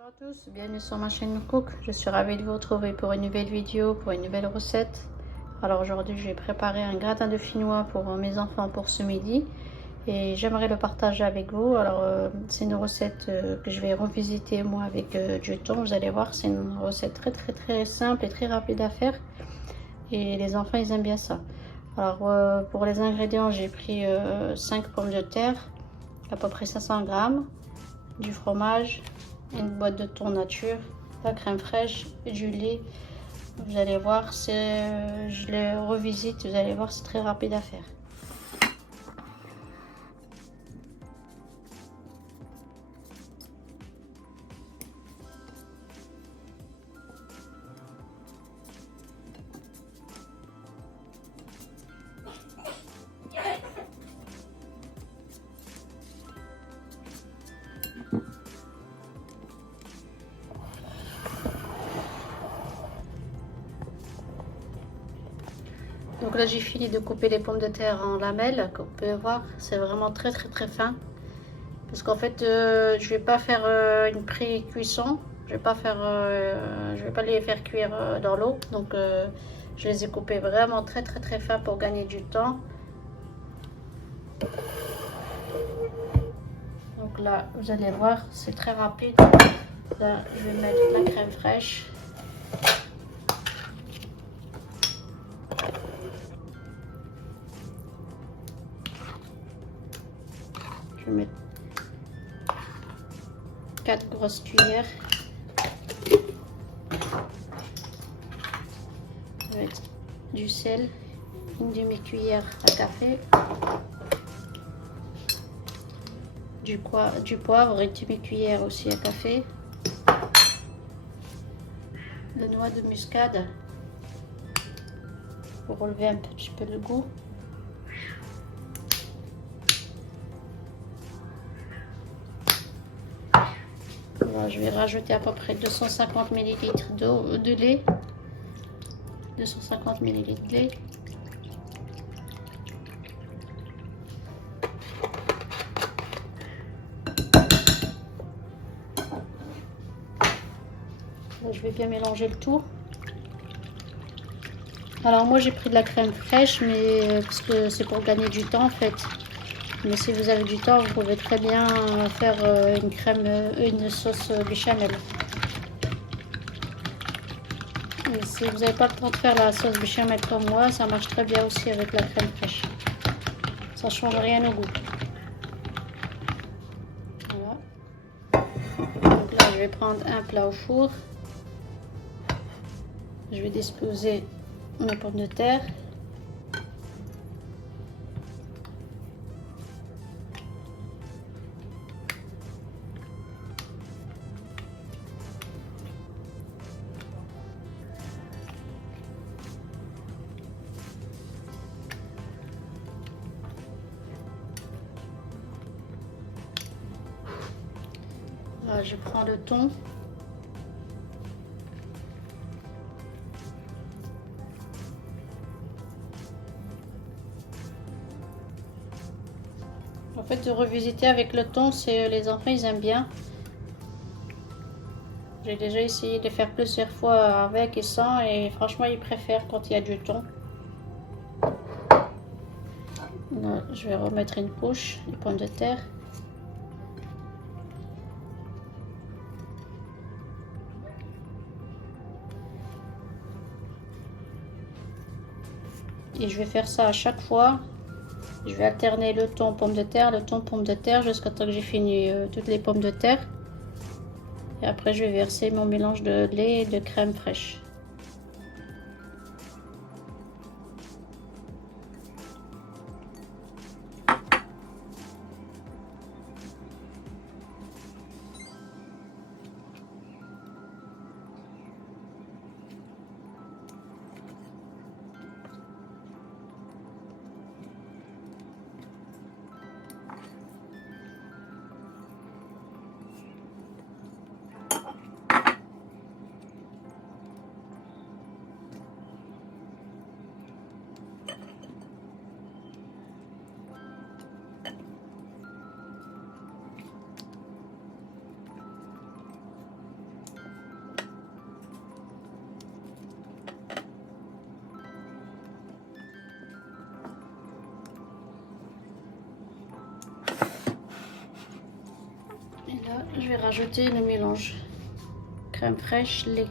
Bonjour à tous, bienvenue sur ma chaîne Cook. Je suis ravie de vous retrouver pour une nouvelle vidéo, pour une nouvelle recette. Alors aujourd'hui, j'ai préparé un gratin de finois pour mes enfants pour ce midi et j'aimerais le partager avec vous. Alors c'est une recette que je vais revisiter moi avec du thon. Vous allez voir, c'est une recette très simple et très rapide à faire et les enfants ils aiment bien ça. Alors pour les ingrédients, j'ai pris 5 pommes de terre, à peu près 500 grammes, du fromage, une boîte de thon nature, la crème fraîche et du lait. Vous allez voir, je le revisite, vous allez voir, c'est très rapide à faire. Donc là j'ai fini de couper les pommes de terre en lamelles, comme vous pouvez voir, c'est vraiment très fin. Parce qu'en fait je vais pas faire une pré-cuisson, je vais pas les faire cuire dans l'eau, donc je les ai coupés vraiment très fin pour gagner du temps. Donc là vous allez voir, c'est très rapide. Là je vais mettre la crème fraîche. Je vais mettre 4 grosses cuillères. Je vais mettre du sel, une demi-cuillère à café, du poivre, une demi-cuillère aussi à café, de noix de muscade pour relever un petit peu le goût. Voilà, je vais rajouter à peu près 250 ml de lait. 250 ml de lait. Là, je vais bien mélanger le tout. Alors moi j'ai pris de la crème fraîche, mais parce que c'est pour gagner du temps en fait. Mais si vous avez du temps, vous pouvez très bien faire une sauce béchamel. Et si vous n'avez pas le temps de faire la sauce béchamel comme moi, ça marche très bien aussi avec la crème fraîche. Ça ne change rien au goût. Voilà. Donc là, je vais prendre un plat au four. Je vais disposer mes pommes de terre. Là, je prends le thon. En fait, de revisiter avec le thon, c'est les enfants, ils aiment bien. J'ai déjà essayé de faire plusieurs fois avec et sans, et franchement, ils préfèrent quand il y a du thon. Là, je vais remettre une couche de pommes de terre. Et je vais faire ça à chaque fois. Je vais alterner le thon, pomme de terre, le thon, pomme de terre, jusqu'à temps que j'ai fini toutes les pommes de terre. Et après, je vais verser mon mélange de lait et de crème fraîche. je vais rajouter le mélange crème fraîche, lait.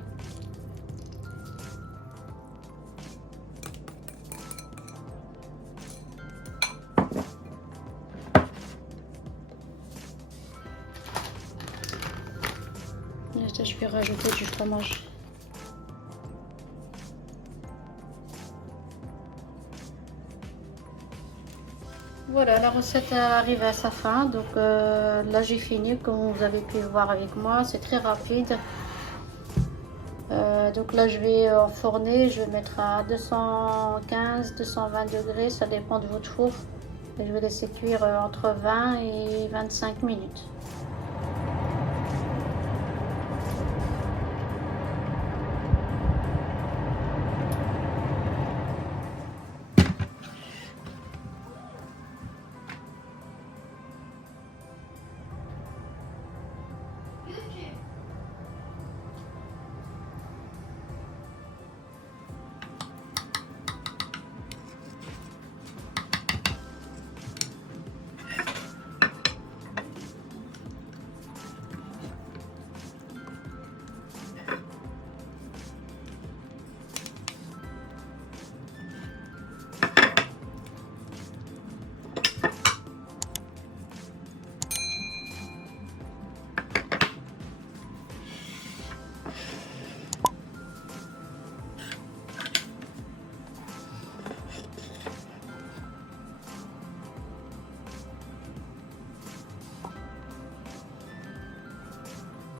Là, je vais rajouter du fromage. Voilà, la recette arrive à sa fin. Donc là, j'ai fini, comme vous avez pu voir avec moi. C'est très rapide. Donc là, je vais enfourner. Je vais mettre à 215, 220 degrés. Ça dépend de votre four. Et je vais laisser cuire entre 20 et 25 minutes.